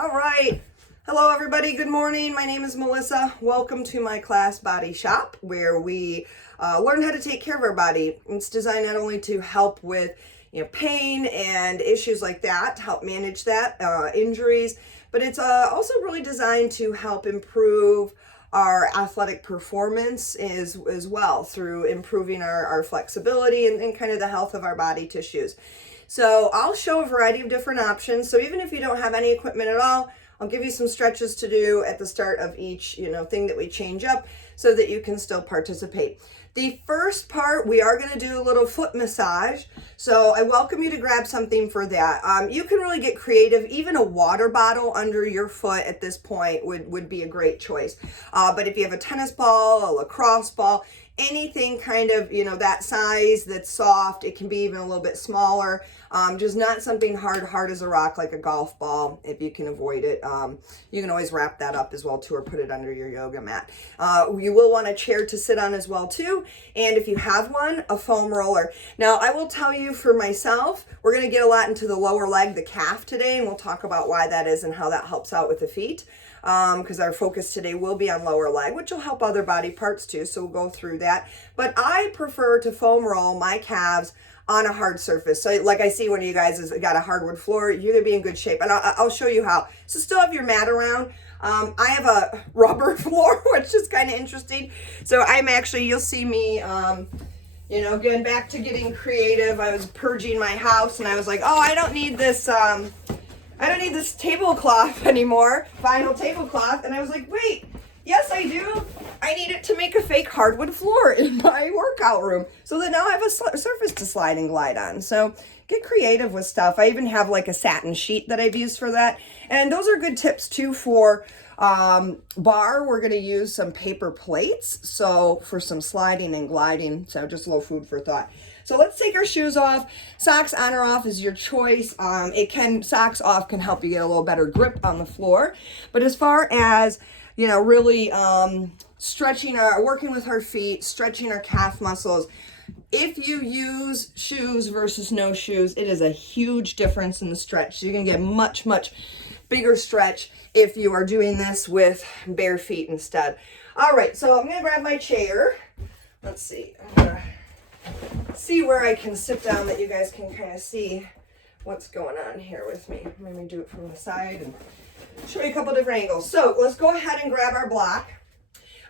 All right. Hello, everybody. Good morning. My name is Melissa. Welcome to my class, Body Shop, where we learn how to take care of our body. It's designed not only to help with pain and issues like that, to help manage that, injuries, but it's also really designed to help improve our athletic performance as well through improving our flexibility and kind of the health of our body tissues. So I'll show a variety of different options. So even if you don't have any equipment at all, I'll give you some stretches to do at the start of each, thing that we change up so that you can still participate. The first part, we are going to do a little foot massage. So I welcome you to grab something for that. You can really get creative. Even a water bottle under your foot at this point would be a great choice. But if you have a tennis ball, a lacrosse ball, anything kind of, that size that's soft, it can be even a little bit smaller, just not something hard as a rock like a golf ball if you can avoid it. You can always wrap that up as well too, or put it under your yoga mat. You will want a chair to sit on as well too, and if you have one, a foam roller. Now I will tell you, for myself, we're going to get a lot into the lower leg, the calf today, and we'll talk about why that is and how that helps out with the feet. Because our focus today will be on lower leg, which will help other body parts too, so we'll go through that. But I prefer to foam roll my calves on a hard surface. So like I see one of you guys has got a hardwood floor, you're gonna be in good shape, and I'll show you how. So still have your mat around. I have a rubber floor, which is kind of interesting. So I'm actually, you'll see me, getting back to getting creative. I was purging my house and I was like, oh, I don't need this tablecloth anymore, vinyl tablecloth. And I was like, wait, yes, I do. I need it to make a fake hardwood floor in my workout room so that now I have a surface to slide and glide on. So get creative with stuff. I even have like a satin sheet that I've used for that. And those are good tips too for bar. We're going to use some paper plates. So for some sliding and gliding. So just a little food for thought. So let's take our shoes off. Socks on or off is your choice. Socks off can help you get a little better grip on the floor. But as far as, really working with our feet, stretching our calf muscles, if you use shoes versus no shoes, it is a huge difference in the stretch. So you're going to get much, much bigger stretch if you are doing this with bare feet instead. All right, so I'm going to grab my chair. Let's see. I'm going to see where I can sit down that you guys can kind of see what's going on here with me. Maybe do it from the side and show you a couple different angles. So let's go ahead and grab our block.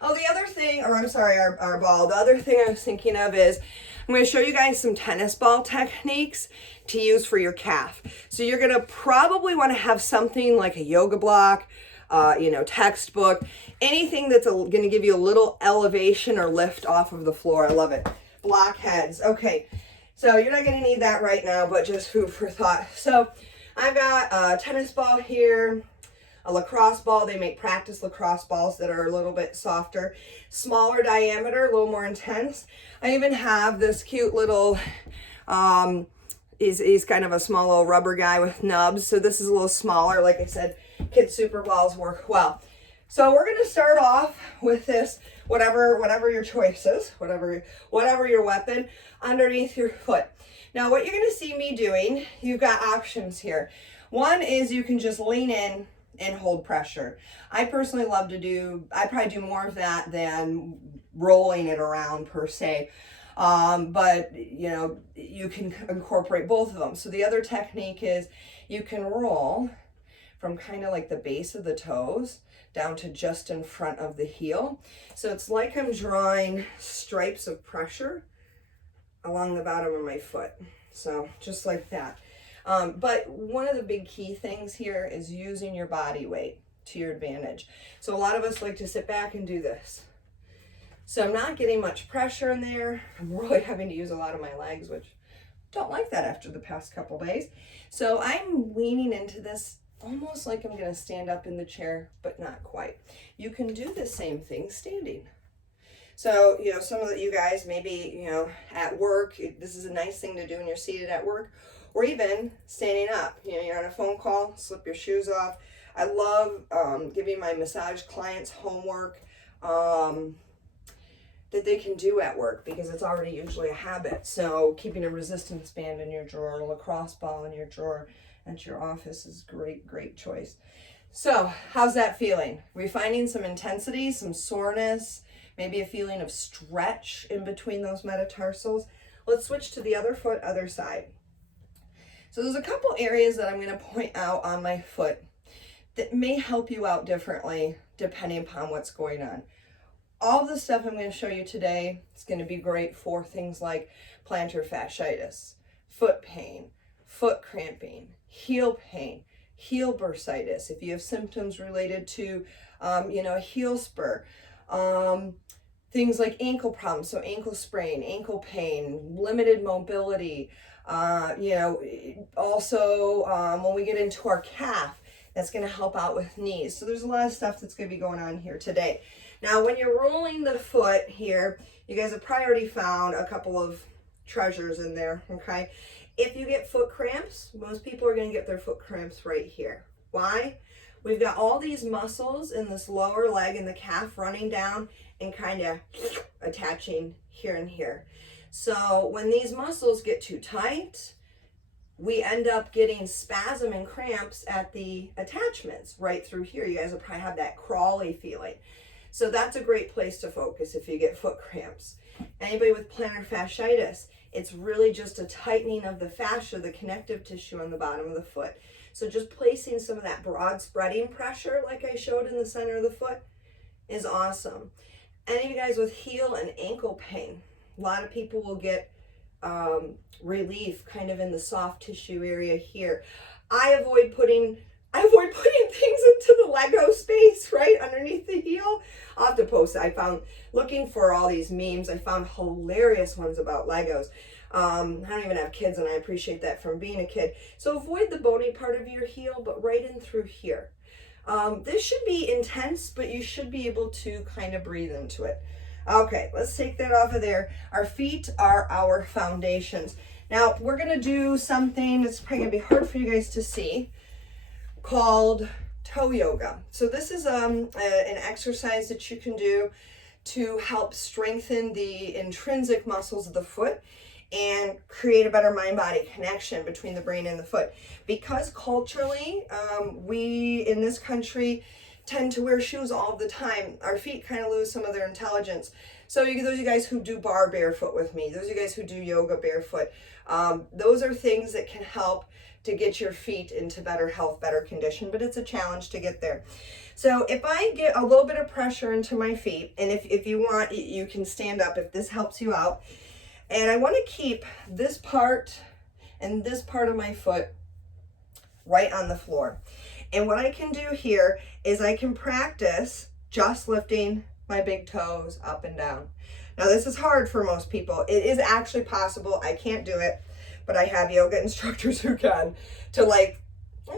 Oh, the other thing, our ball. The other thing I was thinking of is I'm going to show you guys some tennis ball techniques to use for your calf. So you're going to probably want to have something like a yoga block, textbook, anything that's going to give you a little elevation or lift off of the floor. I love it. Block heads. Okay, so you're not going to need that right now, but just food for thought. So I've got a tennis ball here, a lacrosse ball. They make practice lacrosse balls that are a little bit softer, smaller diameter, a little more intense. I even have this cute little, he's kind of a small little rubber guy with nubs. So this is a little smaller. Like I said, kid super balls work well. So we're going to start off with this, whatever your choice is, whatever your weapon, underneath your foot. Now what you're going to see me doing, you've got options here. One is you can just lean in and hold pressure. I personally love to I probably do more of that than rolling it around per se. But you can incorporate both of them. So the other technique is you can roll from kind of like the base of the toes down to just in front of the heel. So it's like I'm drawing stripes of pressure along the bottom of my foot. So just like that. But one of the big key things here is using your body weight to your advantage. So a lot of us like to sit back and do this. So I'm not getting much pressure in there. I'm really having to use a lot of my legs, which don't like that after the past couple days. So I'm leaning into this almost like I'm going to stand up in the chair, but not quite. You can do the same thing standing. So, some of you guys maybe, at work, this is a nice thing to do when you're seated at work, or even standing up. You're on a phone call, slip your shoes off. I love giving my massage clients homework that they can do at work because it's already usually a habit. So keeping a resistance band in your drawer, a lacrosse ball in your drawer at your office is great choice. So how's that feeling? We're finding some intensity, some soreness, maybe a feeling of stretch in between those metatarsals. Let's switch to the other foot, other side. So there's a couple areas that I'm going to point out on my foot that may help you out differently depending upon what's going on. All the stuff I'm going to show you today is going to be great for things like plantar fasciitis, foot pain, foot cramping, heel pain, heel bursitis, if you have symptoms related to, a heel spur, things like ankle problems, so ankle sprain, ankle pain, limited mobility, also when we get into our calf, that's going to help out with knees. So there's a lot of stuff that's going to be going on here today. Now, when you're rolling the foot here, you guys have probably already found a couple of treasures in there, okay? If you get foot cramps, most people are going to get their foot cramps right here. Why? We've got all these muscles in this lower leg and the calf running down and kind of attaching here and here. So when these muscles get too tight, we end up getting spasm and cramps at the attachments right through here. You guys will probably have that crawly feeling. So that's a great place to focus if you get foot cramps. Anybody with plantar fasciitis, it's really just a tightening of the fascia, the connective tissue on the bottom of the foot. So just placing some of that broad spreading pressure like I showed in the center of the foot is awesome. Any of you guys with heel and ankle pain, a lot of people will get relief kind of in the soft tissue area here. I avoid putting things into the Lego space right underneath the heel. I'll have to post it. I found, looking for all these memes, I found hilarious ones about Legos. I don't even have kids, and I appreciate that from being a kid. So avoid the bony part of your heel, but right in through here. This should be intense, but you should be able to kind of breathe into it. Okay, let's take that off of there. Our feet are our foundations. Now, we're going to do something that's probably going to be hard for you guys to see, called toe yoga. So this is an exercise that you can do to help strengthen the intrinsic muscles of the foot and create a better mind-body connection between the brain and the foot. Because culturally, we in this country tend to wear shoes all the time, our feet kind of lose some of their intelligence. So those of you guys who do bar barefoot with me, those of you guys who do yoga barefoot, those are things that can help to get your feet into better health, better condition, but it's a challenge to get there. So if I get a little bit of pressure into my feet, and if you want, you can stand up if this helps you out. And I want to keep this part and this part of my foot right on the floor. And what I can do here is I can practice just lifting my big toes up and down. Now this is hard for most people. It is actually possible. I can't do it, but I have yoga instructors who can,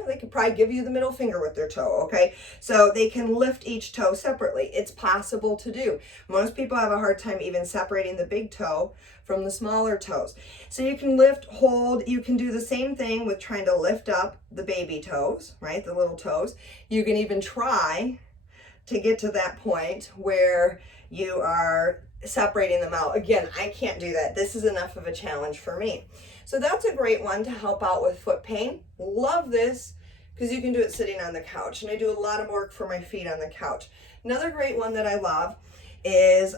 they could probably give you the middle finger with their toe, okay? So they can lift each toe separately. It's possible to do. Most people have a hard time even separating the big toe from the smaller toes. So you can lift, hold, you can do the same thing with trying to lift up the baby toes, right? The little toes. You can even try to get to that point where you are separating them out. Again, I can't do that. This is enough of a challenge for me. So that's a great one to help out with foot pain. Love this because you can do it sitting on the couch. And I do a lot of work for my feet on the couch. Another great one that I love is,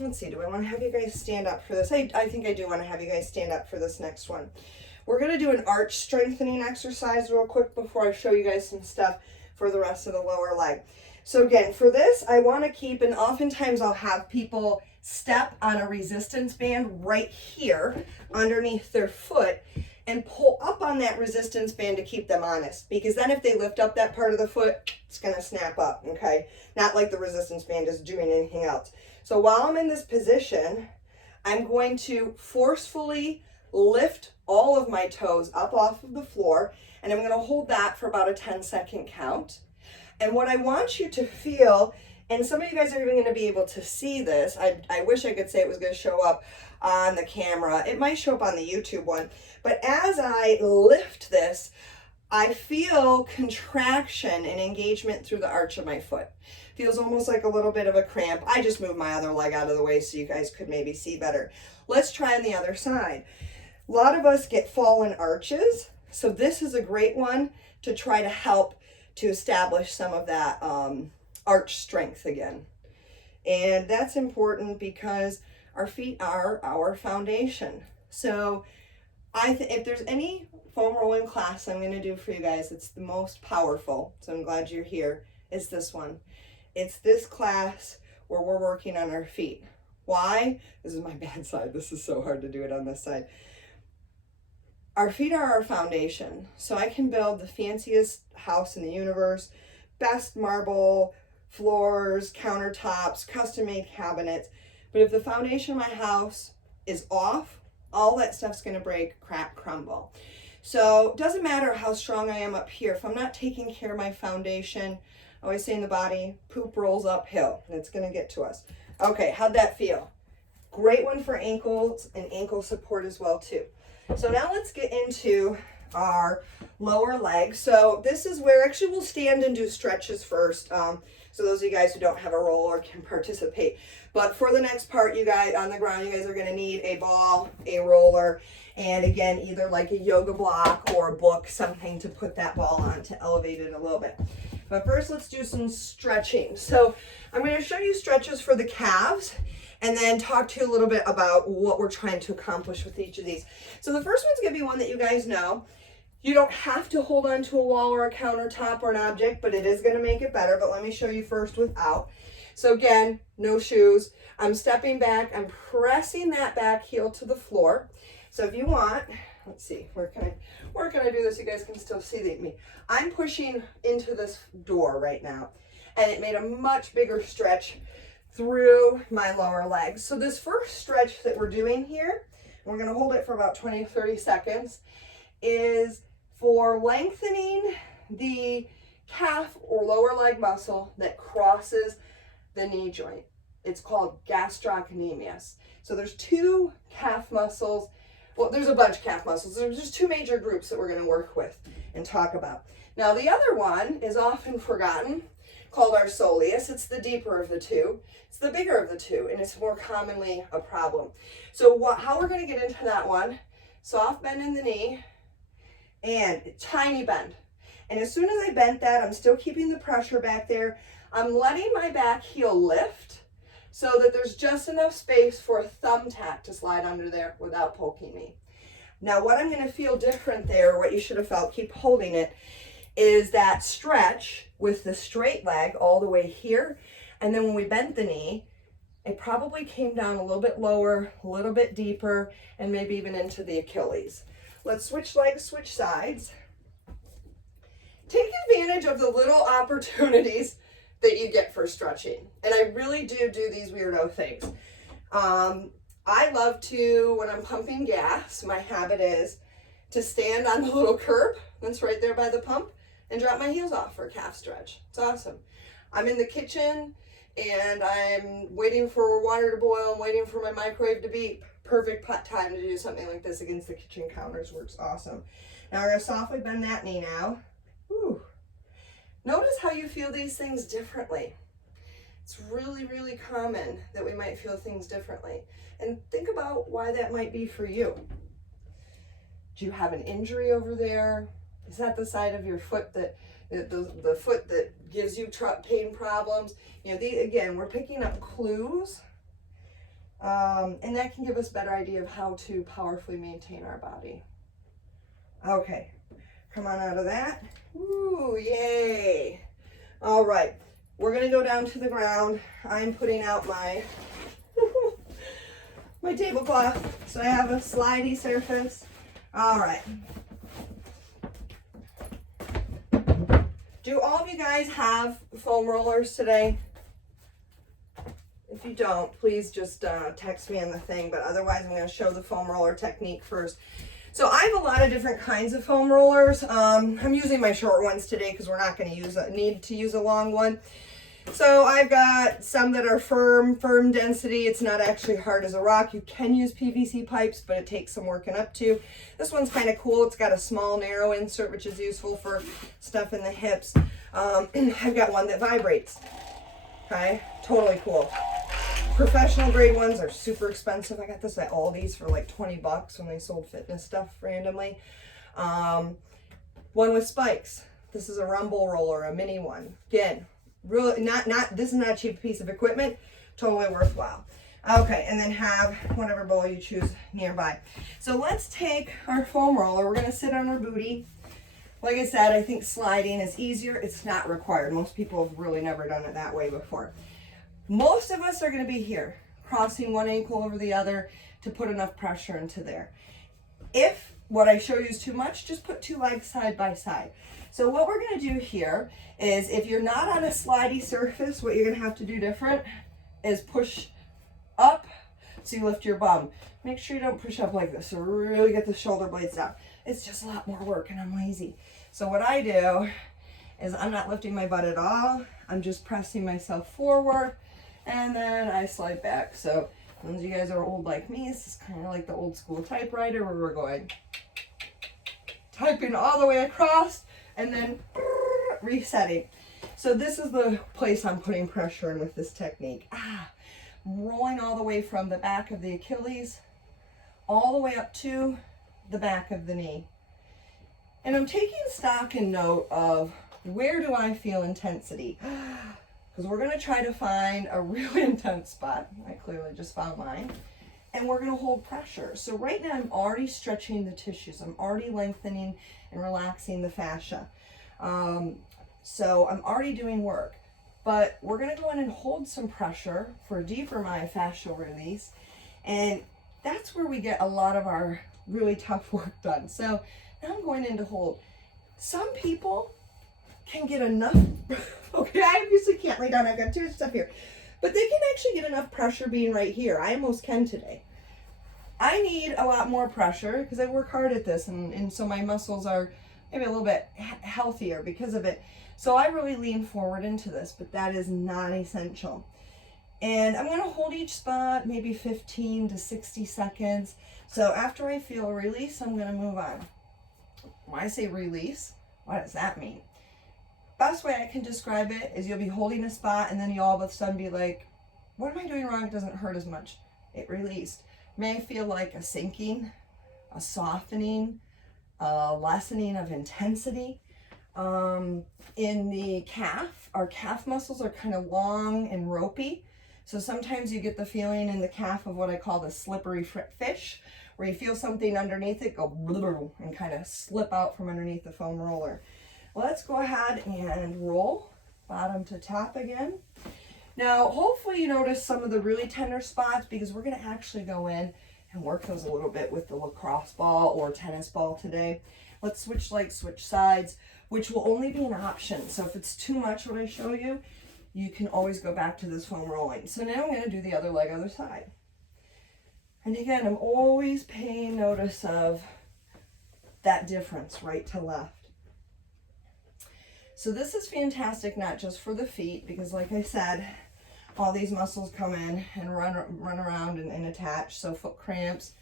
let's see, do I want to have you guys stand up for this? I think I do want to have you guys stand up for this next one. We're going to do an arch strengthening exercise real quick before I show you guys some stuff for the rest of the lower leg. So again, for this, I want to keep, and oftentimes I'll have people step on a resistance band right here underneath their foot and pull up on that resistance band to keep them honest. Because then if they lift up that part of the foot, it's going to snap up, okay? Not like the resistance band is doing anything else. So while I'm in this position, I'm going to forcefully lift all of my toes up off of the floor, and I'm going to hold that for about a 10-second count. And what I want you to feel, and some of you guys are even going to be able to see this. I wish I could say it was going to show up on the camera. It might show up on the YouTube one. But as I lift this, I feel contraction and engagement through the arch of my foot. Feels almost like a little bit of a cramp. I just moved my other leg out of the way so you guys could maybe see better. Let's try on the other side. A lot of us get fallen arches. So this is a great one to try to help to establish some of that arch strength again. And that's important because our feet are our foundation. So if there's any foam rolling class I'm going to do for you guys, it's the most powerful, so I'm glad you're here, is this one. It's this class where we're working on our feet. Why? This is my bad side. This is so hard to do it on this side. Our feet are our foundation. So I can build the fanciest house in the universe, best marble floors, countertops, custom-made cabinets. But if the foundation of my house is off, all that stuff's going to break, crack, crumble. So it doesn't matter how strong I am up here. If I'm not taking care of my foundation, I always say in the body, poop rolls uphill, and it's going to get to us. Okay, how'd that feel? Great one for ankles and ankle support as well too. So now let's get into our lower legs. So this is where actually we'll stand and do stretches first. So those of you guys who don't have a roller can participate. But for the next part, you guys on the ground, you guys are going to need a ball, a roller, and again, either like a yoga block or a book, something to put that ball on to elevate it a little bit. But first, let's do some stretching. So I'm going to show you stretches for the calves and then talk to you a little bit about what we're trying to accomplish with each of these. So the first one's going to be one that you guys know. You don't have to hold on to a wall or a countertop or an object, but it is going to make it better. But let me show you first without. So again, no shoes. I'm stepping back. I'm pressing that back heel to the floor. So if you want, let's see, where can I do this? You guys can still see me. I'm pushing into this door right now, and it made a much bigger stretch through my lower legs. So this first stretch that we're doing here, we're going to hold it for about 20 to 30 seconds, is for lengthening the calf or lower leg muscle that crosses the knee joint. It's called gastrocnemius. So there's two calf muscles. Well, there's a bunch of calf muscles. There's just two major groups that we're going to work with and talk about. Now, the other one is often forgotten, called our soleus. It's the deeper of the two. It's the bigger of the two, and it's more commonly a problem. So how we're going to get into that one, soft bend in the knee and tiny bend. And as soon as I bent that, I'm still keeping the pressure back there. I'm letting my back heel lift so that there's just enough space for a thumbtack to slide under there without poking me. Now, what I'm going to feel different there, what you should have felt, keep holding it, is that stretch with the straight leg all the way here. And then when we bent the knee, it probably came down a little bit lower, a little bit deeper, and maybe even into the Achilles. Let's switch legs, switch sides. Take advantage of the little opportunities that you get for stretching. And I really do these weirdo things. I love to, when I'm pumping gas, my habit is to stand on the little curb that's right there by the pump and drop my heels off for a calf stretch. It's awesome. I'm in the kitchen and I'm waiting for water to boil. I'm waiting for my microwave to beep. Perfect time to do something like this against the kitchen counters. Works awesome. Now we're going to softly bend that knee now. Whew. Notice how you feel these things differently. It's really, really common that we might feel things differently. And think about why that might be for you. Do you have an injury over there? Is that the side of your foot that the foot that gives you pain problems? You know, again, we're picking up clues, and that can give us a better idea of how to powerfully maintain our body. Okay, come on out of that. Ooh, yay. All right, we're gonna go down to the ground. I'm putting out my my tablecloth, so I have a slidey surface. All right. Do all of you guys have foam rollers today? If you don't, please just text me on the thing, but otherwise I'm going to show the foam roller technique first. So I have a lot of different kinds of foam rollers. I'm using my short ones today because we're not going to need to use a long one. So I've got some that are firm density. It's not actually hard as a rock. You can use PVC pipes, but it takes some working up to. This one's kind of cool. It's got a small narrow insert, which is useful for stuff in the hips. I've got one that vibrates. Okay, totally cool. Professional grade ones are super expensive. I got this at Aldi's for like 20 bucks when they sold fitness stuff randomly. One with spikes. This is a rumble roller, a mini one. Again, really this is not a cheap piece of equipment, totally worthwhile. Okay, and then have whatever bowl you choose nearby. So let's take our foam roller. We're gonna sit on our booty. Like I said, I think sliding is easier. It's not required. Most people have really never done it that way before. Most of us are gonna be here, crossing one ankle over the other to put enough pressure into there. If what I show you is too much, just put two legs side by side. So what we're gonna do here is, if you're not on a slidey surface, what you're gonna have to do different is push up so you lift your bum. Make sure you don't push up like this, so really get the shoulder blades down. It's just a lot more work and I'm lazy. So what I do is I'm not lifting my butt at all. I'm just pressing myself forward and then I slide back. So once you guys are old like me, this is kind of like the old school typewriter where we're going typing all the way across and then resetting. So this is the place I'm putting pressure in with this technique. Rolling all the way from the back of the Achilles all the way up to the back of the knee. And I'm taking stock and note of, where do I feel intensity? Because we're going to try to find a really intense spot. I clearly just found mine. And we're going to hold pressure. So right now I'm already stretching the tissues. I'm already lengthening and relaxing the fascia. So I'm already doing work. But we're going to go in and hold some pressure for a deeper myofascial release. And that's where we get a lot of our really tough work done. So now I'm going in to hold. Some people can get enough. Okay, I obviously can't lay down. I've got too much stuff here. But they can actually get enough pressure being right here. I almost can today. I need a lot more pressure because I work hard at this. And so my muscles are maybe a little bit healthier because of it. So I really lean forward into this, but that is not essential. And I'm going to hold each spot maybe 15 to 60 seconds. So after I feel a release, I'm going to move on. When I say release, what does that mean? Best way I can describe it is you'll be holding a spot and then you'll all of a sudden be like, what am I doing wrong? It doesn't hurt as much. It released. May feel like a sinking, a softening, a lessening of intensity. In the calf, our calf muscles are kind of long and ropey. So sometimes you get the feeling in the calf of what I call the slippery fish, where you feel something underneath it go and kind of slip out from underneath the foam roller. Let's go ahead and roll bottom to top again. Now, hopefully you notice some of the really tender spots because we're going to actually go in and work those a little bit with the lacrosse ball or tennis ball today. Let's switch legs, switch sides, which will only be an option. So if it's too much what I show you, you can always go back to this foam rolling. So now I'm going to do the other leg, other side. And again, I'm always paying notice of that difference, right to left. So this is fantastic, not just for the feet, because like I said, all these muscles come in and run around and attach. So foot cramps,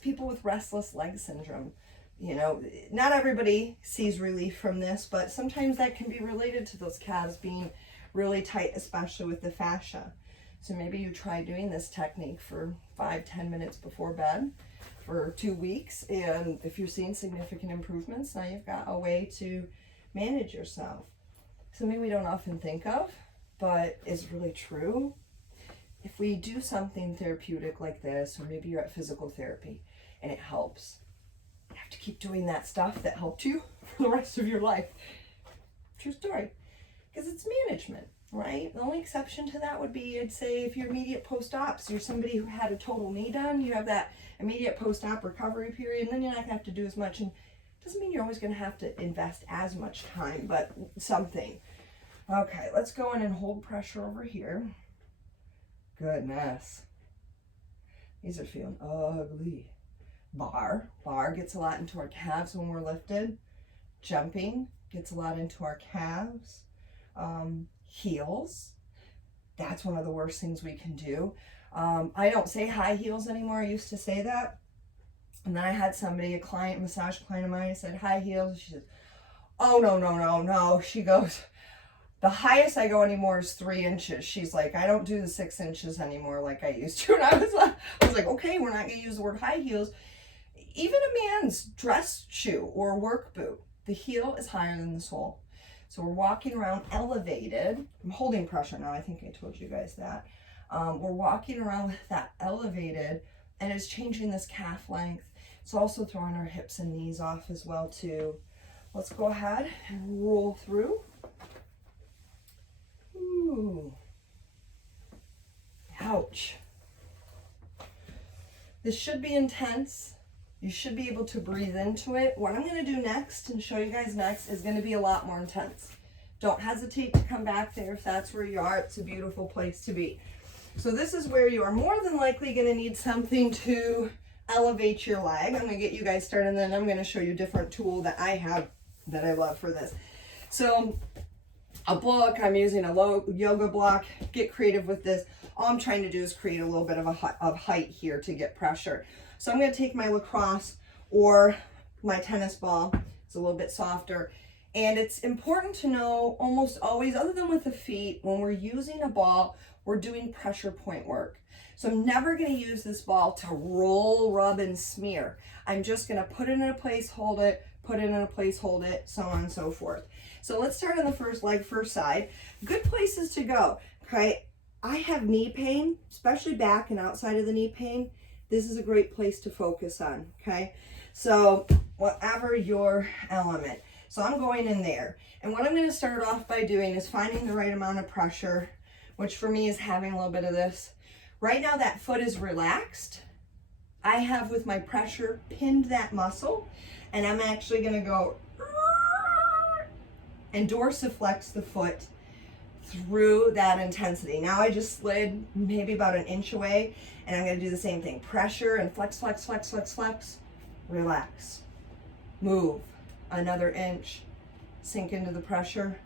people with restless leg syndrome. You know, not everybody sees relief from this, but sometimes that can be related to those calves being really tight, especially with the fascia. So maybe you try doing this technique for 5-10 minutes before bed for 2 weeks. And if you're seeing significant improvements, now you've got a way to manage yourself. Something we don't often think of, but is really true. If we do something therapeutic like this, or maybe you're at physical therapy and it helps, you have to keep doing that stuff that helped you for the rest of your life. True story. Because it's management, right? The only exception to that would be, I'd say, if you're immediate post-op, so you're somebody who had a total knee done, you have that immediate post-op recovery period, and then you're not going to have to do as much. And it doesn't mean you're always going to have to invest as much time, but something. Okay, let's go in and hold pressure over here. Goodness. These are feeling ugly. Bar gets a lot into our calves when we're lifted. Jumping gets a lot into our calves. Heels, that's one of the worst things we can do. I don't say high heels anymore. I used to say that. And then I had somebody, a client, massage client of mine, said high heels. She said, oh, no. She goes, the highest I go anymore is 3 inches. She's like, I don't do the 6 inches anymore like I used to. And I was like, okay, we're not going to use the word high heels. Even a man's dress shoe or work boot, the heel is higher than the sole. So we're walking around elevated. I'm holding pressure now. I think I told you guys that. We're walking around with that elevated, and it's changing this calf length. It's also throwing our hips and knees off as well too. Let's go ahead and roll through. Ooh. Ouch. This should be intense. You should be able to breathe into it. What I'm going to do next and show you guys next is going to be a lot more intense. Don't hesitate to come back there if that's where you are. It's a beautiful place to be. So this is where you are more than likely going to need something to elevate your leg. I'm going to get you guys started, and then I'm going to show you a different tool that I have that I love for this. So a book, I'm using a low yoga block. Get creative with this. All I'm trying to do is create a little bit of height here to get pressure. So I'm going to take my lacrosse or my tennis ball. It's a little bit softer. And it's important to know almost always, other than with the feet, when we're using a ball, we're doing pressure point work. So I'm never going to use this ball to roll, rub, and smear. I'm just going to put it in a place, hold it, put it in a place, hold it, so on and so forth. So let's start on the first leg, first side. Good places to go, okay? I have knee pain, especially back and outside of the knee pain. This is a great place to focus on, okay? So whatever your element. So I'm going in there. And what I'm going to start off by doing is finding the right amount of pressure, which for me is having a little bit of this. Right now that foot is relaxed. I have, with my pressure, pinned that muscle, and I'm actually going to go and dorsiflex the foot through that intensity. Now I just slid maybe about an inch away, and I'm going to do the same thing. Pressure and flex, flex, flex, flex, flex. Relax. Move. Another inch. Sink into the pressure.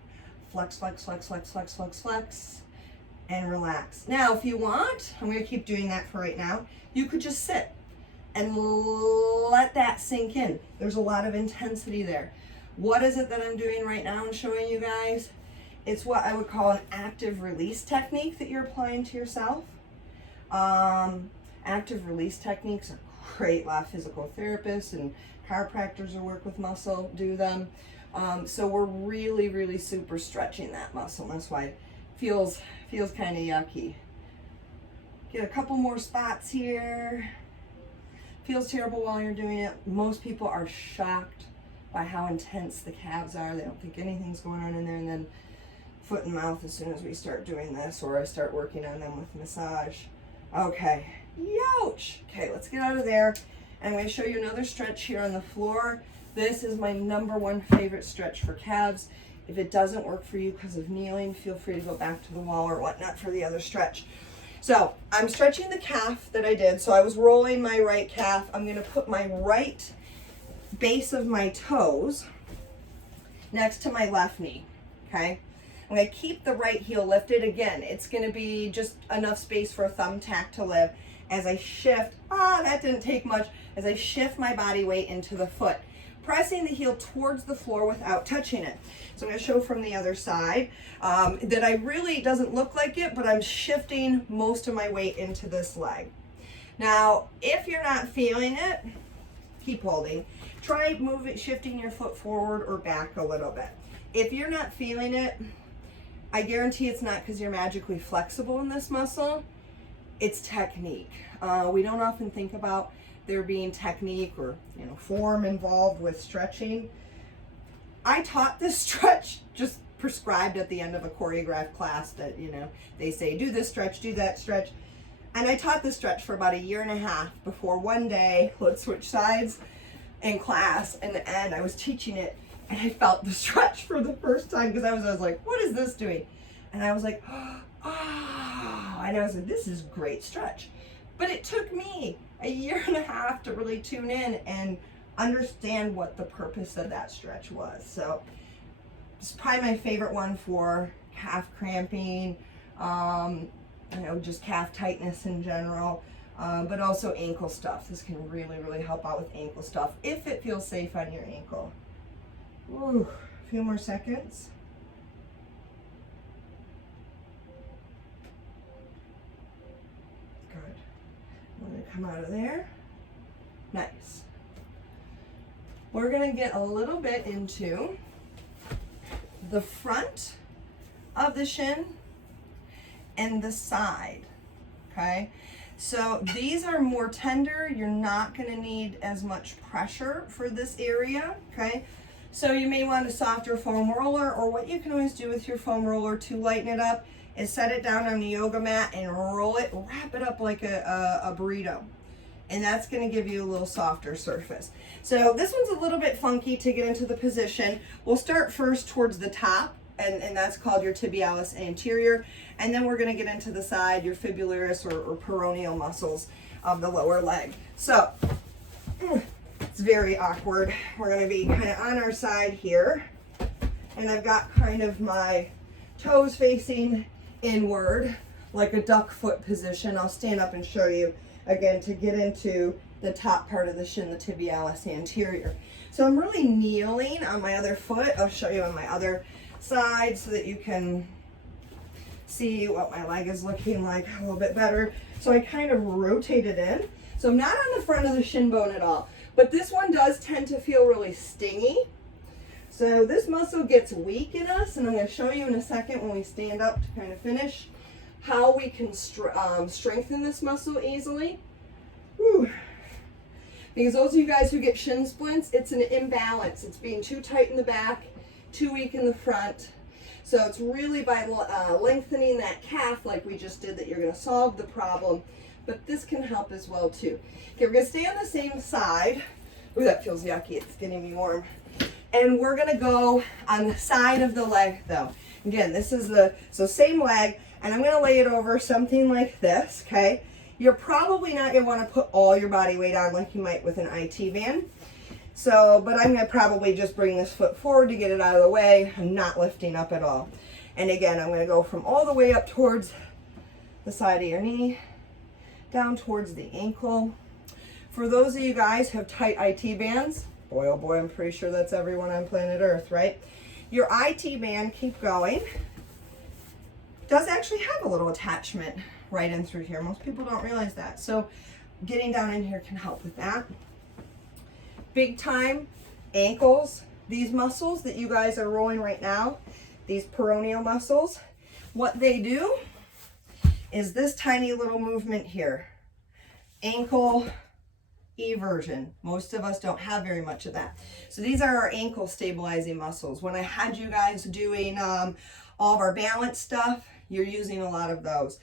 Flex, flex, flex, flex, flex, flex, flex. And relax. Now, if you want, I'm going to keep doing that for right now. You could just sit and let that sink in. There's a lot of intensity there. What is it that I'm doing right now and showing you guys? It's what I would call an active release technique that you're applying to yourself. Active release techniques are great. A lot of physical therapists and chiropractors who work with muscle do them. So we're really, really super stretching that muscle. That's why it feels kind of yucky. Get a couple more spots here. Feels terrible while you're doing it. Most people are shocked by how intense the calves are. They don't think anything's going on in there, and then foot and mouth as soon as we start doing this, or I start working on them with massage. Okay, youch. Okay, let's get out of there. And I'm going to show you another stretch here on the floor. This is my #1 favorite stretch for calves. If it doesn't work for you because of kneeling, feel free to go back to the wall or whatnot for the other stretch. So I'm stretching the calf that I did. So I was rolling my right calf. I'm going to put my right base of my toes next to my left knee, okay? I'm going to keep the right heel lifted. Again, it's going to be just enough space for a thumbtack to live as I shift. That didn't take much. As I shift my body weight into the foot, pressing the heel towards the floor without touching it. So I'm going to show from the other side that I really, doesn't look like it, but I'm shifting most of my weight into this leg. Now, if you're not feeling it, keep holding. Try shifting your foot forward or back a little bit. If you're not feeling it, I guarantee it's not because you're magically flexible in this muscle. It's technique. We don't often think about there being technique or form involved with stretching. I taught this stretch, just prescribed at the end of a choreographed class that they say do this stretch, do that stretch, and I taught this stretch for about 1.5 years before one day, let's switch sides in class, and I was teaching it, and I felt the stretch for the first time because I was like, what is this doing? And I was like, oh, and I was like, this is great stretch. But it took me 1.5 years to really tune in and understand what the purpose of that stretch was. So it's probably my favorite one for calf cramping, just calf tightness in general, but also ankle stuff. This can really, really help out with ankle stuff if it feels safe on your ankle. Ooh, a few more seconds. Good. I'm going to come out of there. Nice. we're gonna get a little bit into the front of the shin and the side, okay? So these are more tender. You're not gonna need as much pressure for this area, okay? So you may want a softer foam roller, or what you can always do with your foam roller to lighten it up is set it down on the yoga mat and roll it, wrap it up like a burrito. And that's gonna give you a little softer surface. So this one's a little bit funky to get into the position. We'll start first towards the top, and that's called your tibialis anterior. And then we're gonna get into the side, your fibularis or peroneal muscles of the lower leg. So, it's very awkward. We're gonna be kind of on our side here. And I've got kind of my toes facing inward, like a duck foot position. I'll stand up and show you again to get into the top part of the shin, the tibialis anterior. So I'm really kneeling on my other foot. I'll show you on my other side so that you can see what my leg is looking like a little bit better. So I kind of rotate it in. So I'm not on the front of the shin bone at all, but this one does tend to feel really stingy. So this muscle gets weak in us, and I'm going to show you in a second when we stand up to kind of finish how we can strengthen this muscle easily. Whew. Because those of you guys who get shin splints, it's an imbalance. It's being too tight in the back, too weak in the front. So it's really by lengthening that calf like we just did that you're going to solve the problem. But this can help as well too. Okay, we're going to stay on the same side. Ooh, that feels yucky. It's getting me warm. And we're going to go on the side of the leg though. Again, this is so same leg, and I'm going to lay it over something like this, okay? You're probably not going to want to put all your body weight on like you might with an IT band. So, but I'm going to probably just bring this foot forward to get it out of the way. I'm not lifting up at all. And again, I'm going to go from all the way up towards the side of your knee, down towards the ankle. For those of you guys who have tight IT bands, boy, oh boy, I'm pretty sure that's everyone on planet Earth, right? Your IT band, keep going, does actually have a little attachment right in through here. Most people don't realize that. So getting down in here can help with that. Big time ankles, these muscles that you guys are rolling right now, these peroneal muscles, what they do is this tiny little movement here, ankle eversion. Most of us don't have very much of that. So these are our ankle stabilizing muscles. When I had you guys doing all of our balance stuff, you're using a lot of those.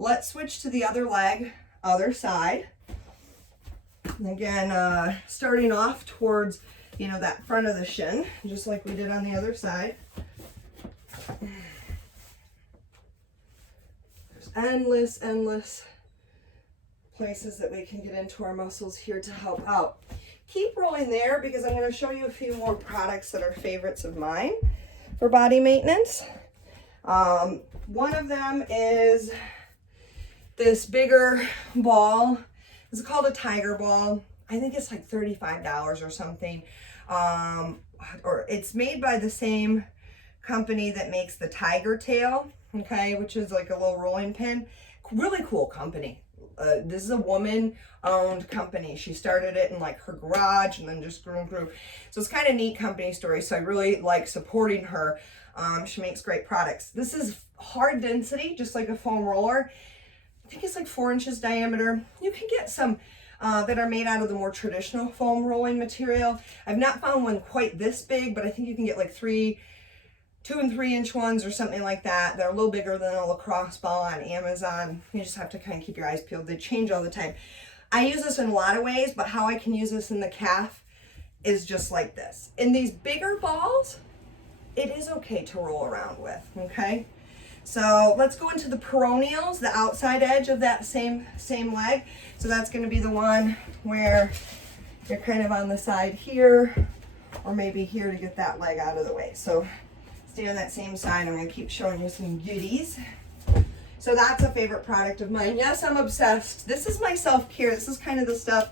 Let's switch to the other leg, other side. And again, starting off towards, that front of the shin, just like we did on the other side. There's endless places that we can get into our muscles here to help out. Keep rolling there because I'm going to show you a few more products that are favorites of mine for body maintenance. One of them is this bigger ball. It's called a Tiger Ball. I think it's like $35 or something. Or it's made by the same company that makes the Tiger Tail, okay, which is like a little rolling pin. Really cool company. This is a woman-owned company. She started it in like her garage and then just grew and grew. So it's kind of neat company story. So I really like supporting her. She makes great products. This is hard density, just like a foam roller. I think it's like 4 inches diameter. You can get some that are made out of the more traditional foam rolling material. I've not found one quite this big, but I think you can get like 2 and 3 inch ones or something like that. They're a little bigger than a lacrosse ball on Amazon. You just have to kind of keep your eyes peeled. They change all the time. I use this in a lot of ways, but how I can use this in the calf is just like this. In these bigger balls, it is okay to roll around with, okay? So let's go into the peroneals, the outside edge of that same leg. So that's going to be the one where you're kind of on the side here, or maybe here to get that leg out of the way. So stay on that same side. I'm going to keep showing you some goodies. So that's a favorite product of mine. Yes, I'm obsessed. This is my self-care. This is kind of the stuff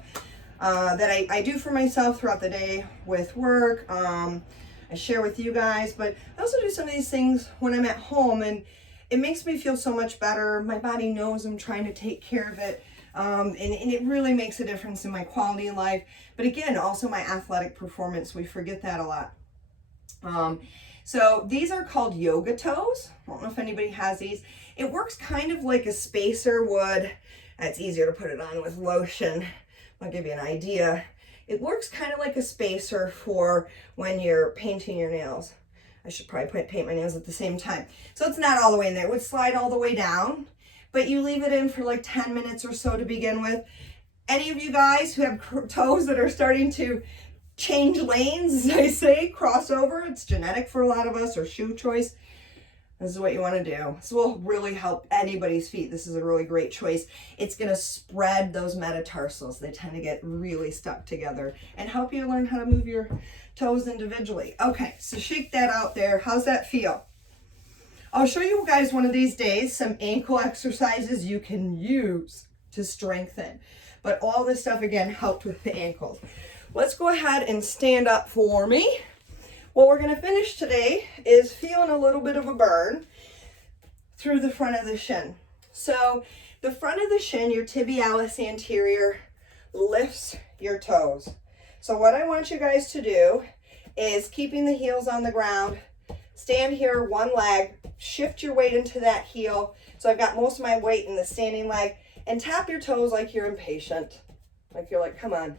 that I do for myself throughout the day with work. I share with you guys, but I also do some of these things when I'm at home, and it makes me feel so much better. My body knows I'm trying to take care of it. And it really makes a difference in my quality of life. But again, also my athletic performance. We forget that a lot. So these are called yoga toes. I don't know if anybody has these. It works kind of like a spacer would. It's easier to put it on with lotion. I'll give you an idea. It works kind of like a spacer for when you're painting your nails. I should probably paint my nails at the same time. So it's not all the way in there. It would slide all the way down, but you leave it in for like 10 minutes or so to begin with. Any of you guys who have toes that are starting to change lanes, as I say, cross over, it's genetic for a lot of us, or shoe choice, this is what you want to do. This will really help anybody's feet. This is a really great choice. It's going to spread those metatarsals. They tend to get really stuck together and help you learn how to move your toes individually. Okay, so shake that out there. How's that feel? I'll show you guys one of these days some ankle exercises you can use to strengthen. But all this stuff, again, helped with the ankles. Let's go ahead and stand up for me. What we're going to finish today is feeling a little bit of a burn through the front of the shin. So the front of the shin, your tibialis anterior, lifts your toes. So what I want you guys to do is, keeping the heels on the ground, stand here, one leg, shift your weight into that heel. So I've got most of my weight in the standing leg, and tap your toes like you're impatient. Like you're like, come on.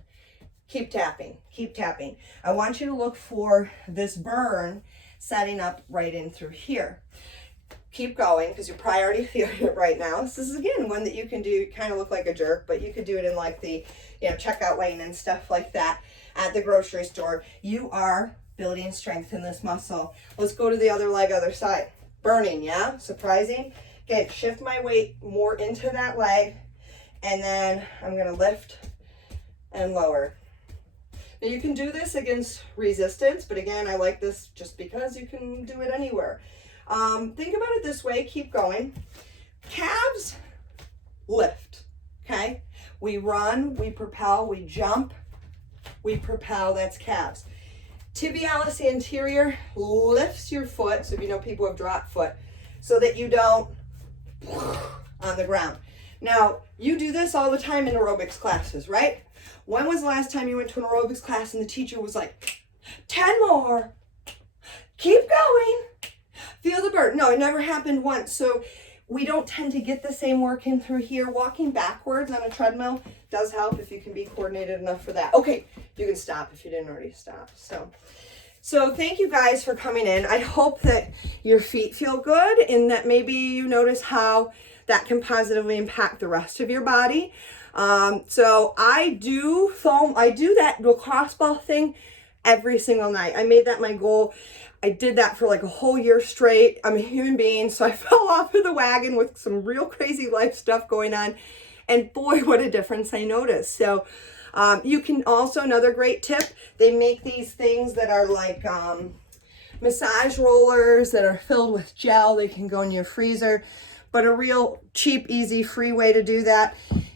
Keep tapping, keep tapping. I want you to look for this burn setting up right in through here. Keep going, because you're probably already feeling it right now. This is, again, one that you can do, kind of look like a jerk, but you could do it in like the, checkout lane and stuff like that at the grocery store. You are building strength in this muscle. Let's go to the other leg, other side. Burning, yeah? Surprising? Okay, shift my weight more into that leg, and then I'm gonna lift and lower. Now you can do this against resistance, but again, I like this just because you can do it anywhere. Think about it this way, keep going. Calves, lift, okay? We run, we propel, we jump, we propel, that's calves. Tibialis anterior lifts your foot, so if you know people have dropped foot, so that you don't on the ground. Now, you do this all the time in aerobics classes, right? When was the last time you went to an aerobics class and the teacher was like, 10 more, keep going, feel the burn? No, it never happened once. So we don't tend to get the same work in through here. Walking backwards on a treadmill does help if you can be coordinated enough for that. Okay, you can stop if you didn't already stop. So thank you guys for coming in. I hope that your feet feel good and that maybe you notice how that can positively impact the rest of your body. So I do that lacrosse ball thing every single night. I made that my goal. I did that for like a whole year straight. I'm a human being, so I fell off of the wagon with some real crazy life stuff going on. And boy, what a difference I noticed. So you can also, another great tip, they make these things that are like massage rollers that are filled with gel. They can go in your freezer. But a real cheap, easy, free way to do that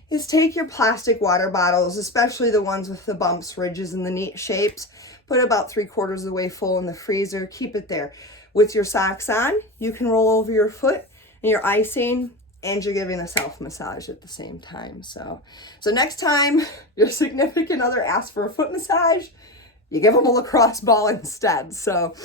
is take your plastic water bottles, especially the ones with the bumps, ridges, and the neat shapes. Put about 3/4 of the way full in the freezer. Keep it there. With your socks on, you can roll over your foot and you're icing and you're giving a self-massage at the same time. So next time your significant other asks for a foot massage, you give them a lacrosse ball instead. So